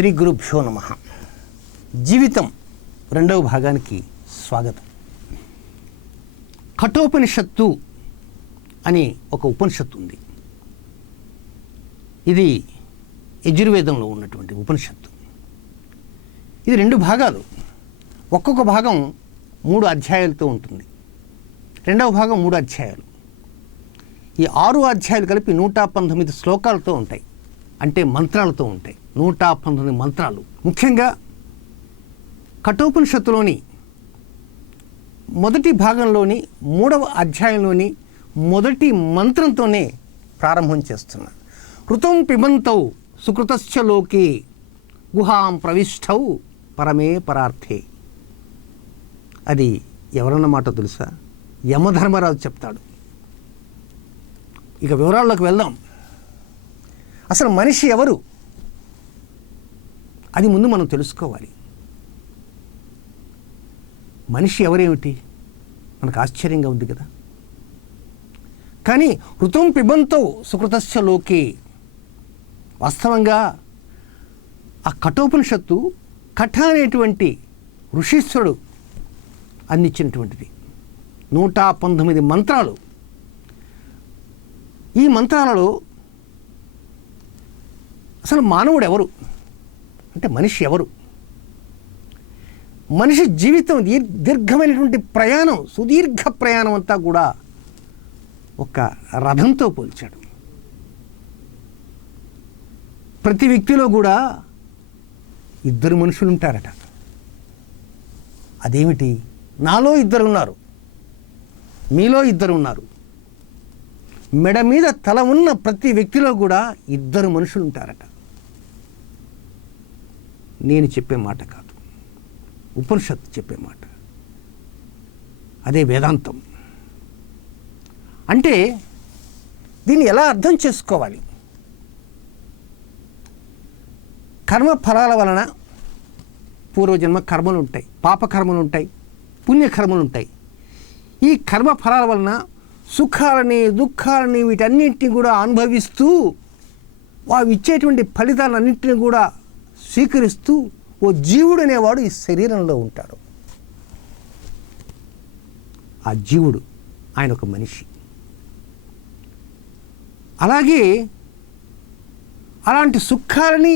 శ్రీ గురుభ్యో నమః. జీవితం రెండవ భాగానికి స్వాగతం. కఠోపనిషత్తు అని ఒక ఉపనిషత్తు ఉంది. ఇది యజుర్వేదంలో ఉన్నటువంటి ఉపనిషత్తు. ఇది 2 భాగాలు. ఒక్కొక్క భాగం 3 అధ్యాయాలతో ఉంటుంది. రెండవ భాగం 3 అధ్యాయాలు. ఈ 6 అధ్యాయాలు కలిపి 119 శ్లోకాలతో ఉంటాయి, అంటే మంత్రాలతో ఉంటాయి. 119 మంత్రాలు. ముఖ్యంగా కఠోపనిషత్తులోని మొదటి భాగంలోని 3వ అధ్యాయంలోని మొదటి మంత్రంతోనే ప్రారంభం చేస్తున్నా. ఋతం పిబంతౌ సుకృతశ్చ లోకే గుహాం ప్రవిష్టౌ పరమే పరార్థే. అది ఎవరన్నమాట తెలుసా? యమధర్మరాజు చెప్తాడు. ఇక వివరాల్లోకి వెళ్దాం. అసలు మనిషి ఎవరు? అది ముందు మనం తెలుసుకోవాలి. మనిషి ఎవరేమిటి? మనకు ఆశ్చర్యంగా ఉంది కదా. కానీ ఋతం పిబంతో సుకృతశ్చ లోకే, వాస్తవంగా ఆ కఠోపనిషత్తు కఠ అనేటువంటి ఋషీశ్వరుడు అందించినటువంటిది. 119 మంత్రాలు. ఈ మంత్రాలలో అసలు మానవుడు ఎవరు అంటే మనిషి ఎవరు? మనిషి జీవితం దీర్ఘమైనటువంటి ప్రయాణం, సుదీర్ఘ ప్రయాణం అంతా కూడా ఒక రథంతో పోల్చాడు. ప్రతి వ్యక్తిలో కూడా 2 మనుషులు ఉంటారట. అదేమిటి? నాలో 2 ఉన్నారు, మీలో 2 ఉన్నారు. మెడ మీద తల ఉన్న ప్రతి వ్యక్తిలో కూడా 2 మనుషులు ఉంటారట. నేను చెప్పే మాట కాదు, ఉపనిషత్తు చెప్పే మాట. అదే వేదాంతం. అంటే దీన్ని ఎలా అర్థం చేసుకోవాలి? కర్మ ఫలాల వలన పూర్వజన్మ కర్మలు ఉంటాయి, పాపకర్మలు ఉంటాయి, పుణ్యకర్మలు ఉంటాయి. ఈ కర్మ ఫలాల వలన సుఖాలని దుఃఖాలని వీటన్నింటినీ కూడా అనుభవిస్తూ వారు ఇచ్చేటువంటి ఫలితాలన్నింటినీ కూడా స్వీకరిస్తూ ఓ జీవుడు అనేవాడు ఈ శరీరంలో ఉంటాడు. ఆ జీవుడు ఆయన ఒక మనిషి. అలాగే అలాంటి సుఖాలని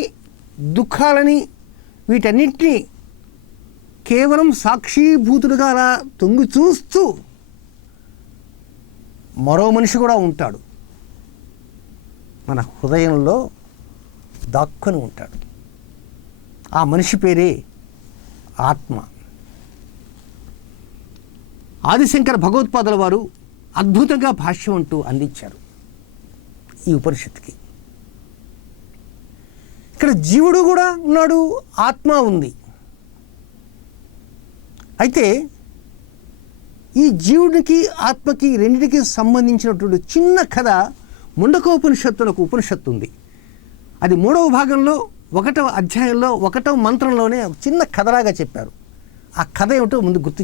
దుఃఖాలని వీటన్నింటినీ కేవలం సాక్షీభూతుడుగా అలా తొంగి చూస్తూ మరో మనిషి కూడా ఉంటాడు. మన హృదయంలో దాక్కుని ఉంటాడు. ఆ మనిషి పేరే ఆత్మ. ఆదిశంకర భగవత్పాదుల వారు అద్భుతంగా భాష్యం అంటూ అందించారు ఈ ఉపనిషత్తుకి. ఇక్కడ జీవుడు కూడా ఉన్నాడు, ఆత్మ ఉంది. అయితే ఈ జీవుడికి ఆత్మకి రెండింటికి సంబంధించినటువంటి చిన్న కథ ముండకోపనిషత్తులకు ఉపనిషత్తు ఉంది. అది 3వ భాగంలో 1వ అధ్యాయంలో 1వ మంత్రంలోనే చిన్న కథలాగా చెప్పారు. ఆ కథ ఏమిటో ముందు గుర్తు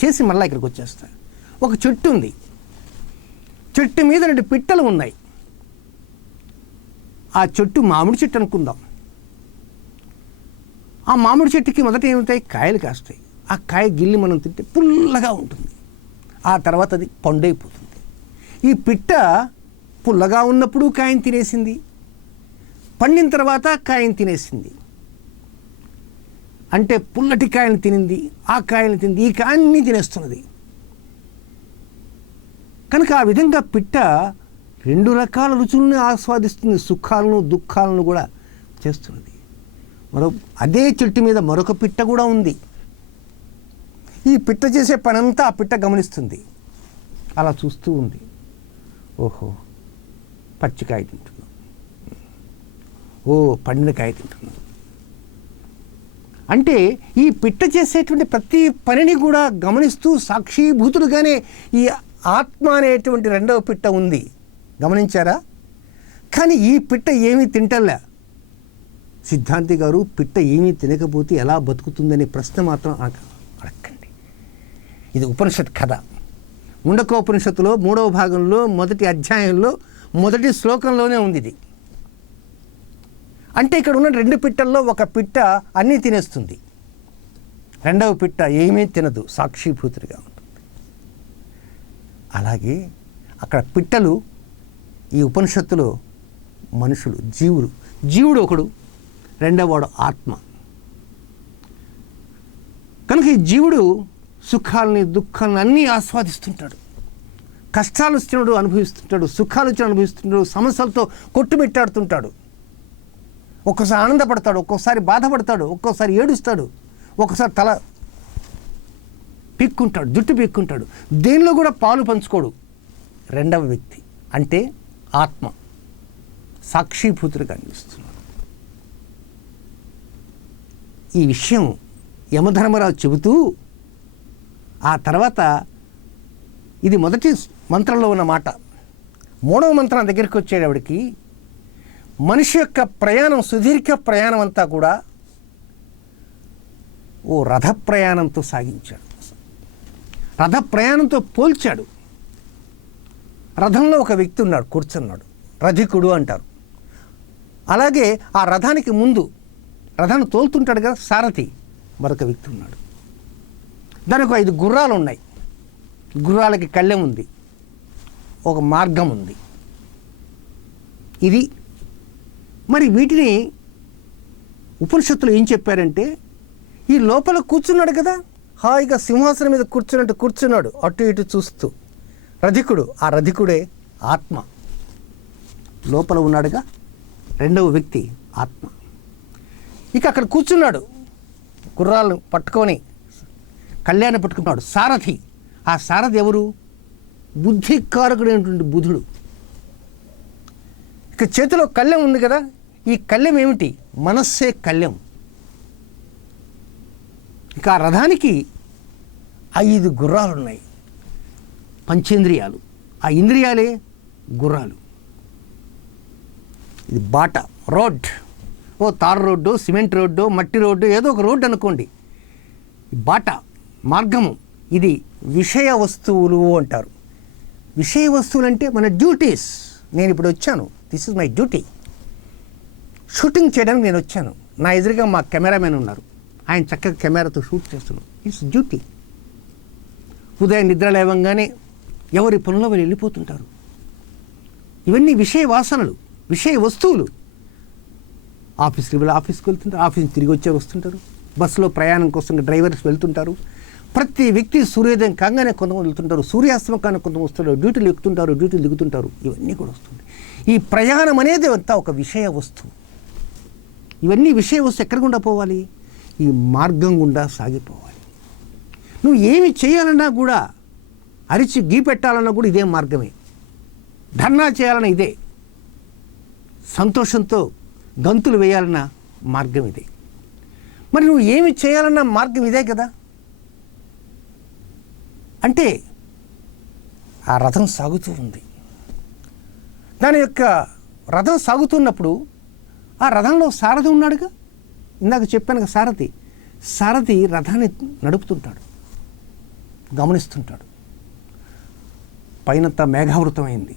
చేసి మళ్ళీ ఇక్కడికి వచ్చేస్తా. ఒక చెట్టు ఉంది. చెట్టు మీద 2 పిట్టలు ఉన్నాయి. ఆ చెట్టు మామిడి చెట్టు అనుకుందాం. ఆ మామిడి చెట్టుకి మొదట ఏమవుతాయి? కాయలు కాస్తాయి. ఆ కాయ గిల్లి మనం తింటే పుల్లగా ఉంటుంది. ఆ తర్వాత అది పండైపోతుంది. ఈ పిట్ట పుల్లగా ఉన్నప్పుడు కాయని తినేసింది, పండిన తర్వాత కాయని తినేసింది. అంటే పుల్లటి కాయని తినింది, ఆ కాయని తింది, ఈ కాయని తినేస్తున్నది. కనుక ఆ విధంగా పిట్ట 2 రకాల రుచులను ఆస్వాదిస్తుంది, సుఖాలను దుఃఖాలను కూడా చేస్తున్నది. అదే చెట్టు మీద మరొక పిట్ట కూడా ఉంది. ఈ పిట్ట చేసే పనంతా ఆ పిట్ట గమనిస్తుంది. అలా చూస్తూ ఉంది. ఓహో, పచ్చికాయ తింటున్నాం, ఓ పండిన కాయ తింటున్నాం. అంటే ఈ పిట్ట చేసేటువంటి ప్రతి పనిని కూడా గమనిస్తూ సాక్షీభూతుడుగానే ఈ ఆత్మ అనేటువంటి 2వ పిట్ట ఉంది. గమనించారా? కానీ ఈ పిట్ట ఏమీ తింటలే. సిద్ధాంతి గారు, పిట్ట ఏమీ తినకపోతే ఎలా బతుకుతుందనే ప్రశ్న మాత్రం అడగండి. ఇది ఉపనిషత్ కథ. ముండకోపనిషత్తులో 3వ భాగంలో 1వ అధ్యాయంలో 1వ శ్లోకంలోనే ఉంది ఇది. అంటే ఇక్కడ ఉన్న 2 పిట్టల్లో ఒక పిట్ట అన్నీ తినేస్తుంది, రెండవ పిట్ట ఏమీ తినదు, సాక్షిభూతుడిగా ఉంటుంది. అలాగే అక్కడ పిట్టలు, ఈ ఉపనిషత్తులో మనుషులు, జీవుడు ఒకడు, రెండవవాడు ఆత్మ. కనుక ఈ జీవుడు సుఖాలని దుఃఖాలను అన్నీ ఆస్వాదిస్తుంటాడు, కష్టాలు వచ్చినప్పుడు అనుభవిస్తుంటాడు, సుఖాలు వచ్చిన అనుభవిస్తుంటాడు, సమస్యలతో కొట్టుమిట్టాడుతుంటాడు. ఒక్కోసారి ఆనందపడతాడు, ఒక్కోసారి బాధపడతాడు, ఒక్కోసారి ఏడుస్తాడు, ఒక్కోసారి తల పీక్కుంటాడు, జుట్టు పీక్కుంటాడు. దేనిలో కూడా పాలు పంచుకోడు రెండవ వ్యక్తి, అంటే ఆత్మ సాక్షిభూతుడిగా అనిపిస్తున్నాడు. ఈ విషయం యమధర్మరాజు చెబుతూ ఆ తర్వాత ఇది మొదటి మంత్రంలో ఉన్న మాట. 3వ మంత్రం దగ్గరికి వచ్చేటప్పటికి మనిషి యొక్క ప్రయాణం, సుదీర్ఘ ప్రయాణం అంతా కూడా ఓ రథ ప్రయాణంతో సాగించాడు, రథ ప్రయాణంతో పోల్చాడు. రథంలో ఒక వ్యక్తి ఉన్నాడు, కూర్చున్నాడు, రథికుడు అంటారు. అలాగే ఆ రథానికి ముందు రథాన్ని తోలుతుంటాడు కదా సారథి, మరొక వ్యక్తి ఉన్నాడు. దానికి 5 గుర్రాలు ఉన్నాయి, గుర్రాలకి కళ్ళెం ఉంది, ఒక మార్గం ఉంది. ఇది మరి వీటిని ఉపనిషత్తులు ఏం చెప్పారంటే, ఈ లోపల కూర్చున్నాడు కదా, హాయిగా సింహాసనం మీద కూర్చున్నట్టు కూర్చున్నాడు, అటు ఇటు చూస్తూ రథికుడు. ఆ రథికుడే ఆత్మ, లోపల ఉన్నాడుగా రెండవ వ్యక్తి ఆత్మ. ఇక అక్కడ కూర్చున్నాడు, గుర్రాలను పట్టుకొని కళ్యాణం పట్టుకున్నాడు సారథి. ఆ సారథి ఎవరు? బుద్ధికారకుడైనటువంటి బుధుడు. ఇక చేతిలో కళ్ళెం ఉంది కదా, ఈ కళ్ళెం ఏమిటి? మనస్సే కళ్ళెం. ఇక ఆ రథానికి 5 గుర్రాలు ఉన్నాయి, పంచేంద్రియాలు. ఆ ఇంద్రియాలే గుర్రాలు. ఇది బాట, రోడ్, ఓ తారు రోడ్డు, సిమెంట్ రోడ్డు, మట్టి రోడ్డు, ఏదో ఒక రోడ్డు అనుకోండి. బాట, మార్గము. ఇది విషయ వస్తువులు అంటారు. విషయ వస్తువులు అంటే మన డ్యూటీస్. నేను ఇప్పుడు వచ్చాను, this is my duty. Shooting చేయడానికి నేను వచ్చాను, నా ఎదురుగా మా కెమెరామెన్ ఉన్నారు, ఆయన చక్కగా కెమెరాతో షూట్ చేస్తున్నాను, ఇట్స్ డ్యూటీ. ఉదయం నిద్ర లేవంగానే ఎవరి పనుల్లో వాళ్ళు వెళ్ళిపోతుంటారు. ఇవన్నీ విషయ వాసనలు, విషయ వస్తువులు. ఆఫీస్కి వెళ్తుంటారు, ఆఫీస్ తిరిగి వచ్చే వస్తుంటారు, బస్సులో ప్రయాణం కోసం డ్రైవర్స్ వెళ్తుంటారు. ప్రతి వ్యక్తి సూర్యోదయం కాగానే కొంతమంది వెళ్తుంటారు, సూర్యాస్తమం కానీ కొంతమంది వస్తుంటారు, డ్యూటీలు ఎక్కుతుంటారు, డ్యూటీలు దిగుతుంటారు. ఇవన్నీ కూడా వస్తుంది. ఈ ప్రయాణం అనేది అంతా ఒక విషయ వస్తువు. ఇవన్నీ విషయ వస్తువు ఎక్కడి గుండా పోవాలి? ఈ మార్గం గుండా సాగిపోవాలి. నువ్వు ఏమి చేయాలన్నా కూడా, అరిచి గీ పెట్టాలన్నా కూడా ఇదే మార్గమే. ధర్నా చేయాలన్నా ఇదే, సంతోషంతో గంతులు వేయాలన్న మార్గం ఇదే. మరి నువ్వు ఏమి చేయాలన్న మార్గం ఇదే కదా. అంటే ఆ రథం సాగుతూ ఉంది. దాని యొక్క రథం సాగుతున్నప్పుడు ఆ రథంలో సారథి ఉన్నాడుగా, ఇందాక చెప్పాను సారథి. సారథి రథాన్ని నడుపుతుంటాడు, గమనిస్తుంటాడు. పైనంతా మేఘావృతమైంది,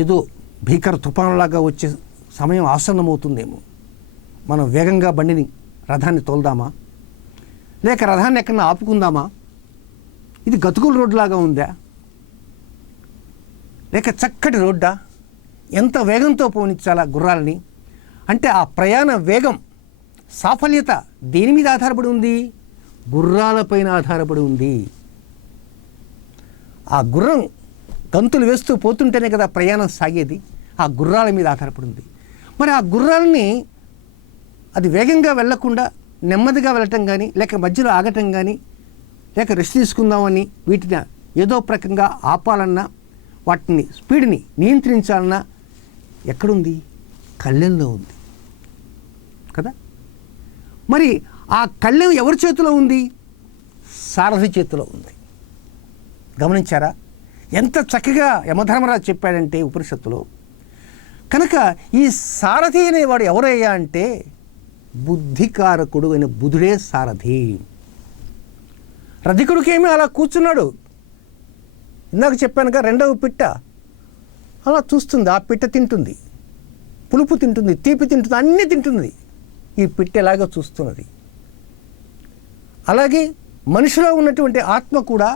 ఏదో భీకర తుఫానులాగా వచ్చే సమయం ఆసన్నమవుతుందేమో. మనం వేగంగా బండిని, రథాన్ని తోలుదామా, లేక రథాన్ని ఎక్కడన్నా ఆపుకుందామా? ఇది గతుకుల రోడ్డులాగా ఉందా, లేక చక్కటి రోడ్డా? ఎంత వేగంతో పోనిచ్చాలా గుర్రాలని? అంటే ఆ ప్రయాణ వేగం, సాఫల్యత దేని మీద ఆధారపడి ఉంది? గుర్రాలపైన ఆధారపడి ఉంది. ఆ గుర్రం గంతులు వేస్తూ పోతుంటేనే కదా ప్రయాణం సాగేది. ఆ గుర్రాల మీద ఆధారపడి ఉంది. మరి ఆ గుర్రాలని అది వేగంగా వెళ్లకుండా నెమ్మదిగా వెళ్ళటం కానీ, లేక మధ్యలో ఆగటం కానీ, లేక రెస్ట్ తీసుకుందామని వీటిని ఏదో ప్రకంగా ఆపాలన్నా, వాటిని స్పీడ్ని నియంత్రించాలన్నా ఎక్కడుంది? కళ్ళెంలో ఉంది కదా. మరి ఆ కళ్ళెం ఎవరి చేతిలో ఉంది? సారథి చేతిలో ఉంది. గమనించారా ఎంత చక్కగా యమధర్మరాజు చెప్పాడంటే ఉపనిషత్తులో. కనుక ఈ సారథి అనేవాడు ఎవరయ్యా అంటే బుద్ధికారకుడు అయిన బుధుడే సారథి. రథికుడికేమీ అలా కూర్చున్నాడు. ఇందాక చెప్పానుగా, రెండవ పిట్ట అలా చూస్తుంది, ఆ పిట్ట తింటుంది. పులుపు తింటుంది, తీపి తింటుంది, అన్నీ తింటుంది. ఈ పిట్టెలాగా చూస్తున్నది. అలాగే మనిషిలో ఉన్నటువంటి ఆత్మ కూడా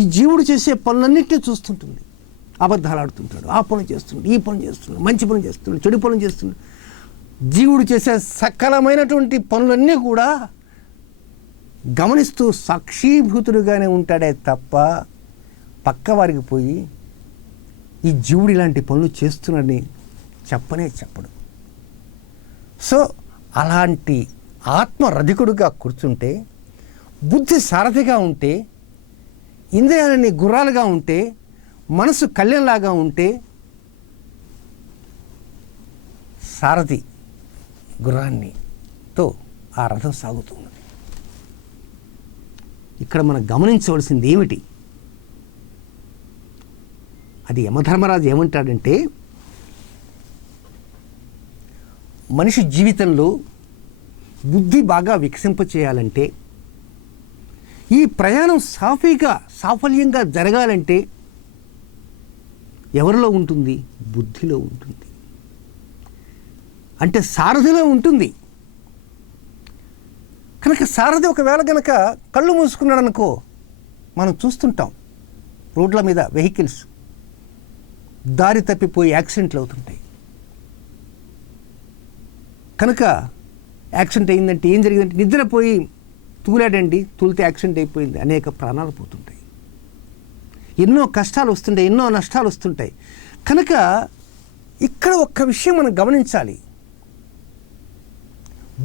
ఈ జీవుడు చేసే పనులన్నింటినీ చూస్తుంటుంది. అబద్ధాలు ఆడుతుంటాడు, ఆ పనులు చేస్తున్నాడు, ఈ పనులు చేస్తున్నాడు, మంచి పనులు చేస్తున్నాడు, చెడు పనులు చేస్తున్నాడు. జీవుడు చేసే సకలమైనటువంటి పనులన్నీ కూడా గమనిస్తూ సాక్షీభూతుడుగానే ఉంటాడే తప్ప పక్కవారికి పోయి ఈ జీవుడు ఇలాంటి పనులు చేస్తున్నాడని చెప్పడు. సో అలాంటి ఆత్మ రధికుడుగా కూర్చుంటే, బుద్ధి సారథిగా ఉంటే, ఇంద్రియాలన్నీ గుర్రాలుగా ఉంటే, మనసు కళ్యాణలాగా ఉంటే, సారథి గుర్రాన్నితో ఆ రథం సాగుతున్నది. ఇక్కడ మనం గమనించవలసింది ఏమిటి? అది యమధర్మరాజు ఏమంటాడంటే, మనిషి జీవితంలో బుద్ధి బాగా వికసింపచేయాలంటే, ఈ ప్రయాణం సాఫల్యంగా జరగాలంటే ఎవరిలో ఉంటుంది? బుద్ధిలో ఉంటుంది. అంటే సారథిలో ఉంటుంది. కనుక సారథి ఒకవేళ కనుక కళ్ళు మూసుకున్నాడు అనుకో, మనం చూస్తుంటాం రోడ్ల మీద వెహికల్స్ దారి తప్పిపోయి యాక్సిడెంట్లు అవుతుంటాయి. కనుక యాక్సిడెంట్ అయిందంటే ఏం జరిగిందంటే, నిద్రపోయి తూలాడండి, తూలితే యాక్సిడెంట్ అయిపోయింది, అనేక ప్రాణాలు పోతుంటాయి, ఎన్నో కష్టాలు వస్తుంటాయి, ఎన్నో నష్టాలు వస్తుంటాయి. కనుక ఇక్కడ ఒక్క విషయం మనం గమనించాలి.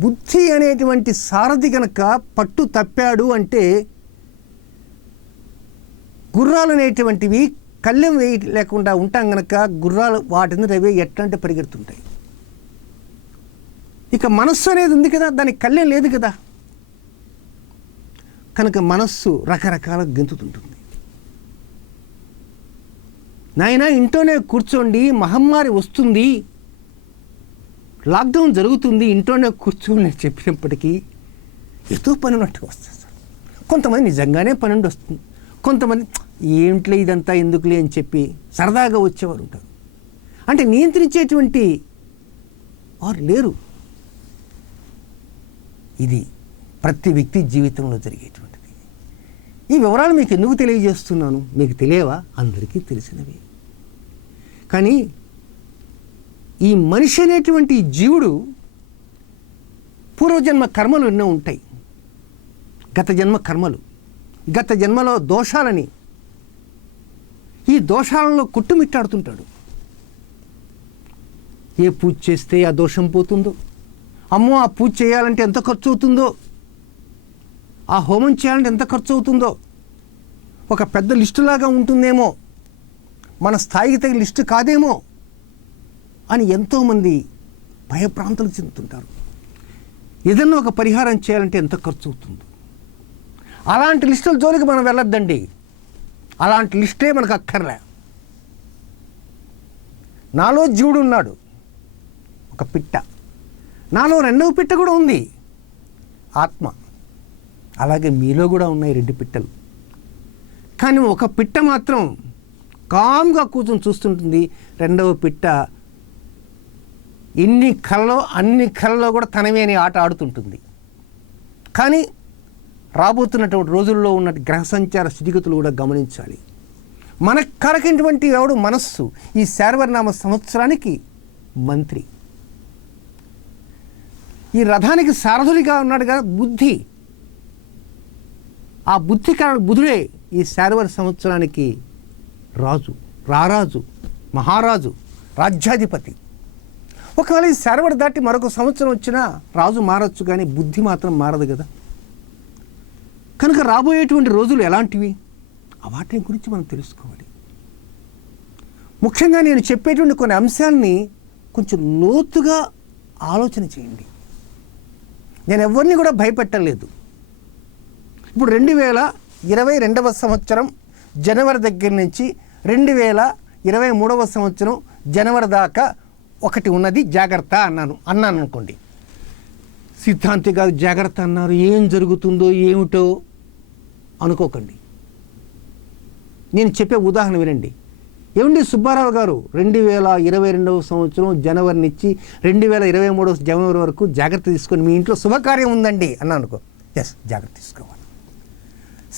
బుద్ధి అనేటువంటి సారథి కనుక పట్టు తప్పాడు అంటే, గుర్రాలు అనేటువంటివి కళ్ళెం లేకుండా ఉంటాం కనుక గుర్రాలు వాటిని రవే ఎట్లంటే పరిగెడుతుంటాయి. ఇక మనస్సు అనేది ఉంది కదా, దానికి కళ్ళెం లేదు కదా, కనుక మనస్సు రకరకాల గెంతుతుంటుంది. నాయన ఇంట్లోనే కూర్చోండి, మహమ్మారి వస్తుంది, లాక్డౌన్ జరుగుతుంది, ఇంట్లోనే కూర్చోని చెప్పినప్పటికీ ఏదో పని ఉన్నట్టుగా వస్తుంది. కొంతమంది నిజంగానే పని నుండి వస్తుంది, కొంతమంది ఏంట్లే ఇదంతా ఎందుకులే అని చెప్పి సరదాగా వచ్చేవారు ఉంటారు. అంటే నియంత్రించేటువంటి వారు లేరు. ఇది ప్రతి వ్యక్తి జీవితంలో జరిగేటువంటిది. ఈ వివరాలు మీకు ఎందుకు తెలియజేస్తున్నాను? మీకు తెలియవా? అందరికీ తెలిసినవి. కానీ ఈ మనిషి అనేటువంటి జీవుడు పూర్వజన్మ కర్మలు ఎన్నో ఉంటాయి. గత జన్మ కర్మలు, గత జన్మలో దోషాలని, ఈ దోషాలలో కుట్టుమిట్టాడుతుంటాడు. ఏ పూజ చేస్తే ఆ దోషం పోతుందో, అమ్మో ఆ పూజ చేయాలంటే ఎంత ఖర్చు అవుతుందో, ఆ హోమం చేయాలంటే ఎంత ఖర్చు అవుతుందో, ఒక పెద్ద లిస్టులాగా ఉంటుందేమో, మన స్థాయికి తగిన లిస్టు కాదేమో అని ఎంతోమంది భయప్రాంతాలు చెందుతుంటారు. ఏదన్నా ఒక పరిహారం చేయాలంటే ఎంత ఖర్చు అవుతుందో. అలాంటి లిస్టుల జోలికి మనం వెళ్ళొద్దండి. అలాంటి లిస్టే మనకు అక్కర్లే. నాలో జీవుడు ఉన్నాడు, ఒక పిట్ట. నాలో రెండవ పిట్ట కూడా ఉంది, ఆత్మ. అలాగే మీలో కూడా ఉన్నాయి 2 పిట్టలు. కానీ ఒక పిట్ట మాత్రం కామ్గా కూర్చొని చూస్తుంటుంది, రెండవ పిట్ట అన్ని కళ్ళలో కూడా తనమే అనే ఆట ఆడుతుంటుంది. కానీ రాబోతున్నటువంటి రోజుల్లో ఉన్న గ్రహ సంచార స్థితిగతులు కూడా గమనించాలి. మనకు కరకినటువంటి ఎవడు మనస్సు ఈ శార్వర్నామ సంవత్సరానికి మంత్రి. ఈ రథానికి సారథుడిగా ఉన్నాడు కదా బుద్ధి. ఆ బుద్ధికారుడు బుధుడే ఈ శార్వర్ సంవత్సరానికి రాజు, రారాజు, మహారాజు, రాజ్యాధిపతి. ఒకవేళ ఈ శార్వర్ దాటి మరొక సంవత్సరం వచ్చినా రాజు మారచ్చు, కానీ బుద్ధి మాత్రం మారదు కదా. కనుక రాబోయేటువంటి రోజులు ఎలాంటివి, వాటి గురించి మనం తెలుసుకోవాలి. ముఖ్యంగా నేను చెప్పేటువంటి కొన్ని అంశాలని కొంచెం లోతుగా ఆలోచన చేయండి. నేను ఎవరిని కూడా భయపెట్టలేదు. ఇప్పుడు 2022వ సంవత్సరం జనవరి దగ్గర నుంచి 2023వ సంవత్సరం జనవరి దాకా ఒకటి ఉన్నది, జాగ్రత్త అన్నాను అనుకోండి. సిద్ధాంతి గారు జాగ్రత్త అన్నారు, ఏం జరుగుతుందో ఏమిటో అనుకోకండి. నేను చెప్పే ఉదాహరణ వినండి. ఏమండి సుబ్బారావు గారు 2022 సంవత్సరం జనవరి నుంచి 2023 జనవరి వరకు జాగ్రత్త తీసుకొని మీ ఇంట్లో శుభకార్యం ఉందండి అన్నా అనుకో, ఎస్ జాగ్రత్త తీసుకోవాలి.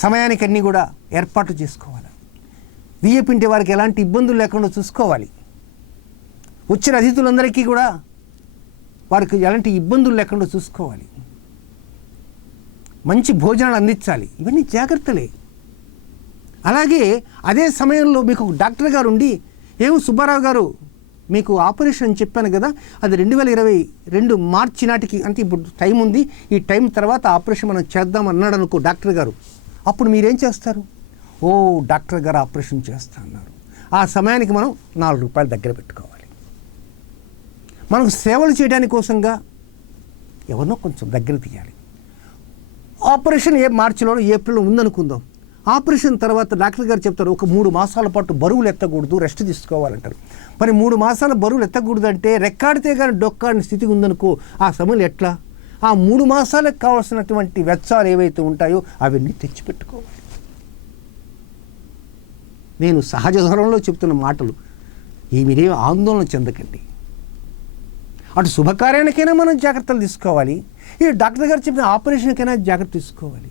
సమయానికి అన్నీ కూడా ఏర్పాట్లు చేసుకోవాలి. వియ్యపింటి వారికి ఎలాంటి ఇబ్బందులు లేకుండా చూసుకోవాలి. వచ్చిన అతిథులందరికీ కూడా వారికి ఎలాంటి ఇబ్బందులు లేకుండా చూసుకోవాలి. మంచి భోజనాలు అందించాలి. ఇవన్నీ జాగ్రత్తలే. అలాగే అదే సమయంలో మీకు డాక్టర్ గారు ఉండి, ఏమో సుబ్బారావు గారు మీకు ఆపరేషన్ అని చెప్పాను కదా, అది 2022 మార్చి నాటికి, అంటే ఇప్పుడు టైం ఉంది, ఈ టైం తర్వాత ఆపరేషన్ మనం చేద్దాం అన్నాడు అనుకో డాక్టర్ గారు. అప్పుడు మీరేం చేస్తారు? ఓ డాక్టర్ గారు ఆపరేషన్ చేస్తా అన్నారు. ఆ సమయానికి మనం ₹4 దగ్గర పెట్టుకోవాలి. మనకు సేవలు చేయడానికి కోసంగా ఎవరినో కొంచెం దగ్గర తీయాలి. ఆపరేషన్ మార్చిలో ఏప్రిల్లో ఉందనుకుందాం. ఆపరేషన్ తర్వాత డాక్టర్ గారు చెప్తారు, ఒక 3 మాసాల పాటు బరువులు ఎత్తకూడదు, రెస్ట్ తీసుకోవాలంటారు. మరి 3 మాసాల బరువులు ఎత్తకూడదు అంటే రెక్కాడితే కానీ డొక్కాడిన స్థితి ఉందనుకో, ఆ సమయంలో ఎట్లా? ఆ 3 మాసాలకు కావాల్సినటువంటి వెచ్చాలు ఏవైతే ఉంటాయో అవన్నీ తెచ్చిపెట్టుకోవాలి. నేను సహజ ధోరణిలో చెప్తున్న మాటలు, మీరేం ఆందోళన చెందకండి. అటు శుభకార్యానికైనా మనం జాగ్రత్తలు తీసుకోవాలి, ఈ డాక్టర్ గారు చెప్పిన ఆపరేషన్కైనా జాగ్రత్త తీసుకోవాలి.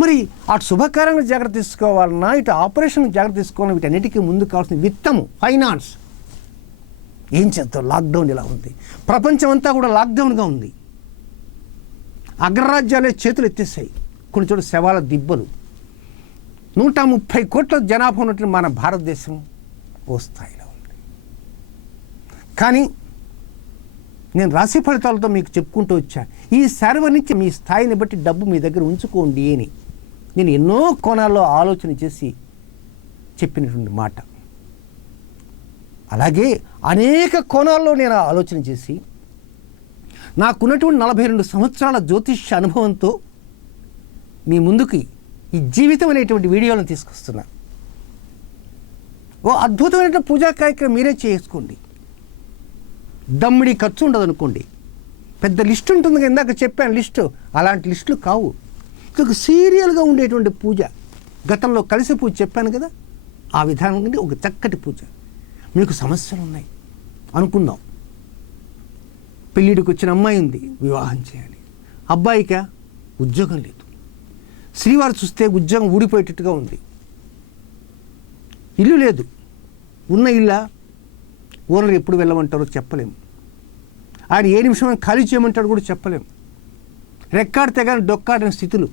మరి అటు శుభకార్యానికి జాగ్రత్త తీసుకోవాలన్నా, ఇటు ఆపరేషన్కి జాగ్రత్త తీసుకోవాలన్నా, వీటన్నిటికీ ముందు కావాల్సిన విత్తము, ఫైనాన్స్. ఏం చేద్దాం? లాక్డౌన్ ఇలా ఉంది, ప్రపంచం అంతా కూడా లాక్డౌన్గా ఉంది. అగ్రరాజ్యాలే చేతులు ఎత్తేసాయి, కొన్ని చోట్ల శవాల దిబ్బలు. 130 కోట్ల జనాభా ఉన్నట్టు మన భారతదేశం ఓ స్థాయిలో ఉంది. కానీ నేను రాశి ఫలితాలతో మీకు చెప్పుకుంటూ వచ్చా, ఈ సర్వ నుంచి మీ స్థాయిని బట్టి డబ్బు మీ దగ్గర ఉంచుకోండి అని నేను ఎన్నో కోణాల్లో ఆలోచన చేసి చెప్పినటువంటి మాట. అలాగే అనేక కోణాల్లో నేను ఆలోచన చేసి నాకున్నటువంటి 42 సంవత్సరాల జ్యోతిష్య అనుభవంతో మీ ముందుకి ఈ జీవితం అనేటువంటి వీడియోలను తీసుకొస్తున్నా. ఓ అద్భుతమైనటువంటి పూజా కార్యక్రమం మీరే చేసుకోండి. దమ్మిడి ఖర్చు ఉండదు అనుకోండి. పెద్ద లిస్ట్ ఉంటుంది కదా, ఇందాక చెప్పాను లిస్టు, అలాంటి లిస్టులు కావు. ఇది సీరియల్గా ఉండేటువంటి పూజ. గతంలో కలిసి పూజ చెప్పాను కదా, ఆ విధానంగా ఒక చక్కటి పూజ. మీకు సమస్యలు ఉన్నాయి అనుకుందాం, పెళ్ళిడికి వచ్చిన అమ్మాయి ఉంది, వివాహం చేయాలి. అబ్బాయికా ఉద్యోగం లేదు, శ్రీవారు చూస్తే ఉద్యోగం ఊడిపోయేటట్టుగా ఉంది, ఇల్లు లేదు, ఉన్న ఇల్లా ఓనర్ ఎప్పుడు వెళ్ళమంటారో చెప్పలేము, ఆయన ఏ నిమిషం ఖాళీ చేయమంటాడో కూడా చెప్పలేము. రెక్కాడితే కానీ డొక్కాడిన స్థితులు.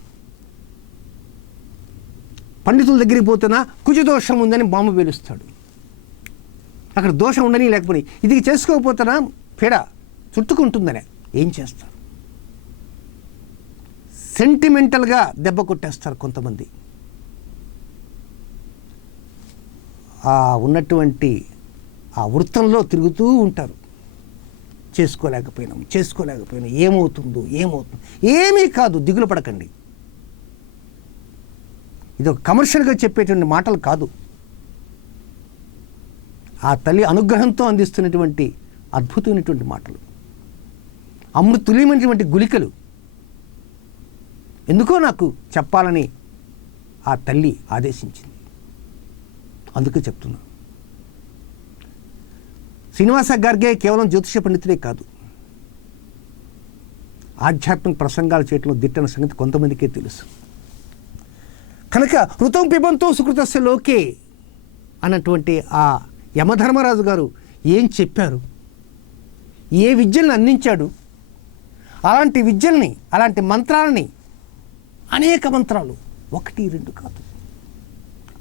పండితుల దగ్గరికి పోతున్నా కుజదోషం ఉందని బాంబు పేలుస్తాడు. అక్కడ దోషం ఉండని లేకపోయి ఇది చేసుకోకపోతున్నా పీడ చుట్టుకుంటుందనే ఏం చేస్తారు? సెంటిమెంటల్గా దెబ్బ కొట్టేస్తారు కొంతమంది. ఉన్నటువంటి ఆ వృత్తంలో తిరుగుతూ ఉంటారు. చేసుకోలేకపోయినాం, ఏమవుతుందో. ఏమీ కాదు, దిగులు పడకండి. ఇది ఒక కమర్షియల్గా చెప్పేటువంటి మాటలు కాదు. ఆ తల్లి అనుగ్రహంతో అందిస్తున్నటువంటి అద్భుతమైనటువంటి మాటలు, అమృతుల్యమైనటువంటి గుళికలు. ఎందుకో నాకు చెప్పాలని ఆ తల్లి ఆదేశించింది, అందుకే చెప్తున్నా. శ్రీనివాస గార్గే కేవలం జ్యోతిష పండితుడే కాదు, ఆధ్యాత్మిక ప్రసంగాలు చేయడంలో దిట్టన సంగతి కొంతమందికే తెలుసు. కనుక ఋతం పిబంతో సుకృతస్య లోకే అన్నటువంటి ఆ యమధర్మరాజు గారు ఏం చెప్పారు, ఏ విద్యలను అందించాడు, అలాంటి విద్యల్ని, అలాంటి మంత్రాలని, అనేక మంత్రాలు, 1, 2 కాదు,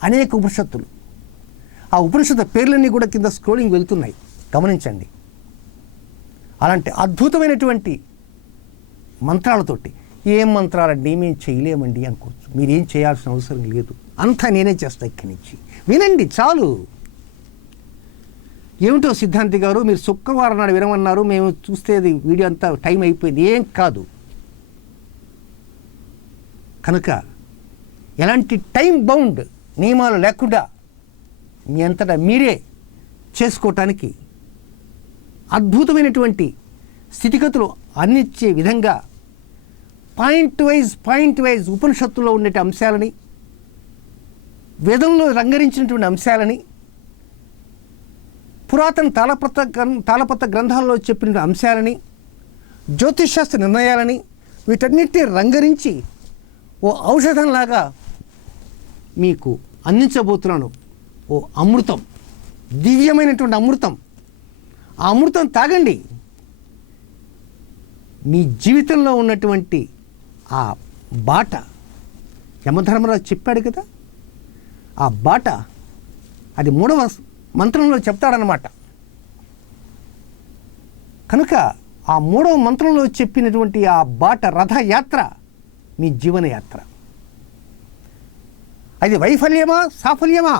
అనేక ఉపనిషత్తులు. ఆ ఉపనిషత్తు పేర్లన్నీ కూడా కింద స్క్రోలింగ్ వెళ్తున్నాయి, గమనించండి. అలాంటి అద్భుతమైనటువంటి మంత్రాలతోటి, ఏం మంత్రాలండి మేము చేయలేమండి అనుకోవచ్చు. మీరేం చేయాల్సిన అవసరం లేదు, అంతా నేనే చేస్తా ఇక్కడి నుంచి, వినండి చాలు. ఏమిటో సిద్ధాంతి గారు మీరు శుక్రవారం నాడు వినమన్నారు, మేము చూస్తే వీడియో అంతా టైం అయిపోయింది. ఏం కాదు. కనుక ఎలాంటి టైం బౌండ్ నియమాలు లేకుండా మీ అంతటా మీరే చేసుకోవటానికి అద్భుతమైనటువంటి స్థితిగతులు అందించే విధంగా పాయింట్ వైజ్ ఉపనిషత్తులో ఉండే అంశాలని వేదంలో రంగరించినటువంటి అంశాలని, పురాతన తాళపత్ర గ్రంథాల్లో చెప్పిన అంశాలని, జ్యోతిషశాస్త్ర నిర్ణయాలని వీటన్నిటిని రంగరించి ఓ ఔషధంలాగా మీకు అందించబోతున్నాను. ఓ అమృతం, దివ్యమైనటువంటి అమృతం. ఆ అమృతం తాగండి. మీ జీవితంలో ఉన్నటువంటి ఆ బాట, యమధర్మరాజు చెప్పాడు కదా, ఆ బాట అది 3వ మంత్రంలో చెప్తాడనమాట. కనుక ఆ 3వ మంత్రంలో చెప్పినటువంటి ఆ బాట రథయాత్ర మీ జీవనయాత్ర. అది వైఫల్యమా సాఫల్యమా?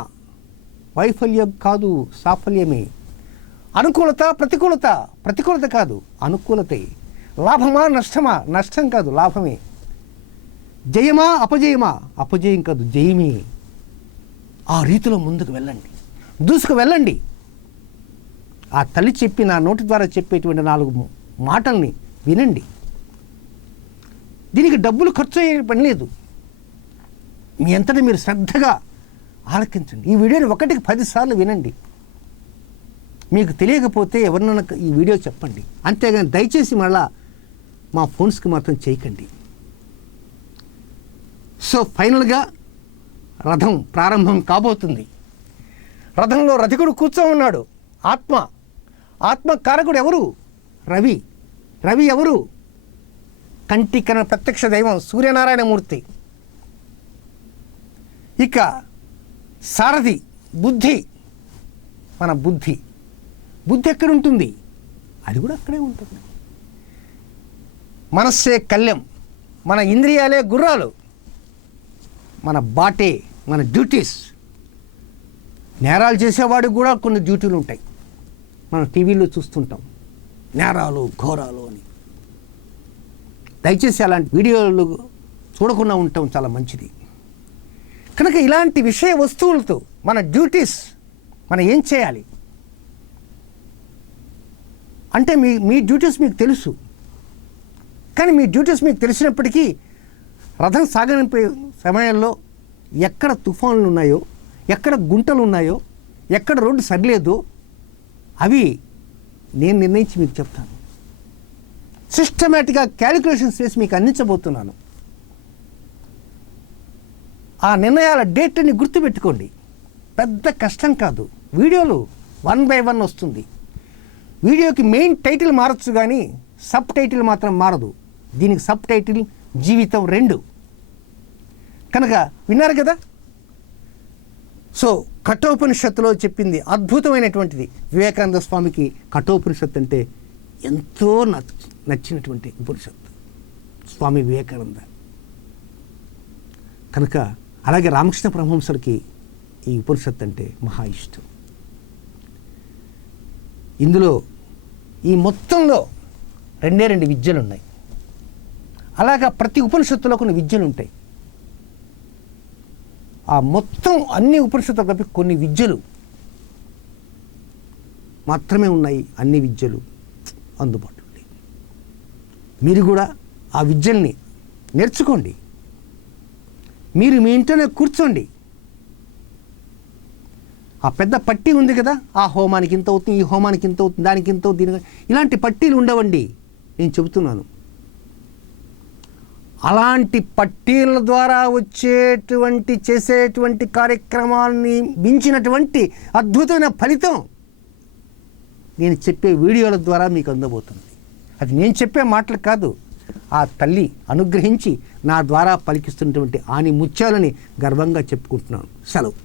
వైఫల్యం కాదు, సాఫల్యమే. అనుకూలత ప్రతికూలత? ప్రతికూలత కాదు, అనుకూలతే. లాభమా నష్టమా? నష్టం కాదు, లాభమే. జయమా అపజయమా? అపజయం కాదు, జయమే. ఆ రీతిలో ముందుకు వెళ్ళండి, దూసుకు వెళ్ళండి. ఆ తల్లి చెప్పి నా నోటి ద్వారా చెప్పేటువంటి 4 మాటల్ని వినండి. దీనికి డబ్బులు ఖర్చు అయ్యే పని లేదు. మీ అంతటా మీరు శ్రద్ధగా ఆలకించండి. ఈ వీడియోని 1కి 10 సార్లు వినండి. మీకు తెలియకపోతే ఎవరినైనా ఈ వీడియో చెప్పండి. అంతేగాని దయచేసి మళ్ళా మా ఫోన్స్కి మాత్రం చేయకండి. సో ఫైనల్గా రథం ప్రారంభం కాబోతుంది. రథంలో రథికుడు కూర్చో ఉన్నాడు. ఆత్మకారకుడు ఎవరు? రవి. రవి ఎవరు? కంటికన ప్రత్యక్ష దైవం సూర్యనారాయణమూర్తి. ఇక సారథి బుద్ధి, మన బుద్ధి. బుద్ధి ఎక్కడుంటుంది? అది కూడా అక్కడే ఉంటుంది. మనస్సే కళ్యం, మన ఇంద్రియాలే గుర్రాలు, మన బాటే మన డ్యూటీస్. నేరాలు చేసేవాడికి కూడా కొన్ని డ్యూటీలు ఉంటాయి. మనం టీవీలో చూస్తుంటాం నేరాలు ఘోరాలు అని. దయచేసి అలాంటి వీడియోలు చూడకుండా ఉండటం చాలా మంచిది. కనుక ఇలాంటి విషయ వస్తువులతో మన డ్యూటీస్ మనం ఏం చేయాలి అంటే మీ డ్యూటీస్ మీకు తెలుసు. కానీ మీ డ్యూటీస్ మీకు తెలిసినప్పటికీ రథం సాగనిపే సమయంలో ఎక్కడ తుఫాన్లు ఉన్నాయో, ఎక్కడ గుంటలు ఉన్నాయో, ఎక్కడ రోడ్డు సరిలేదో అవి నేను నిర్ణయించి మీకు చెప్తాను. సిస్టమేటిక్గా క్యాలిక్యులేషన్స్ చేసి మీకు అందించబోతున్నాను. ఆ నిర్ణయాల డేట్ని గుర్తుపెట్టుకోండి. పెద్ద కష్టం కాదు. వీడియోలు 1 by 1 వస్తుంది. వీడియోకి మెయిన్ టైటిల్ మారచ్చు కానీ సబ్ టైటిల్ మాత్రం మారదు. దీనికి సబ్ టైటిల్ జీవితం 2. కనుక విన్నారు కదా. సో కఠోపనిషత్తులో చెప్పింది అద్భుతమైనటువంటిది. వివేకానంద స్వామికి కఠోపనిషత్తు అంటే ఎంతో నచ్చినటువంటి ఉపనిషత్తు స్వామి వివేకానంద. కనుక అలాగే రామకృష్ణ పరమహంసుడికి ఈ ఉపనిషత్తు అంటే మహా ఇష్టం. ఇందులో ఈ మొత్తంలో 2 విద్యలు ఉన్నాయి. అలాగా ప్రతి ఉపనిషత్తులో కొన్ని విద్యలు ఉంటాయి. ఆ మొత్తం అన్ని ఉపనిషత్తులు కలిపి కొన్ని విద్యలు మాత్రమే ఉన్నాయి. అన్ని విద్యలు అందుబాటులో ఉన్నాయి. మీరు కూడా ఆ విద్యల్ని నేర్చుకోండి. మీరు మీ ఇంట్లోనే కూర్చోండి. ఆ పెద్ద పట్టీ ఉంది కదా, ఆ హోమానికి ఇంత అవుతుంది, ఈ హోమానికి ఇంత అవుతుంది, దానికి ఇంత అవుతుంది, ఇలాంటి పట్టీలు ఉండవండి. నేను చెబుతున్నాను. అలాంటి పట్టీల ద్వారా చేసేటువంటి కార్యక్రమాలని మించినటువంటి అద్భుతమైన ఫలితం నేను చెప్పే వీడియోల ద్వారా మీకు అందబోతుంది. అది నేను చెప్పే మాటలు కాదు, ఆ తల్లి అనుగ్రహించి నా ద్వారా పలికిస్తున్నటువంటి ఆని ముత్యాలని గర్వంగా చెప్పుకుంటున్నాను. సెలవు.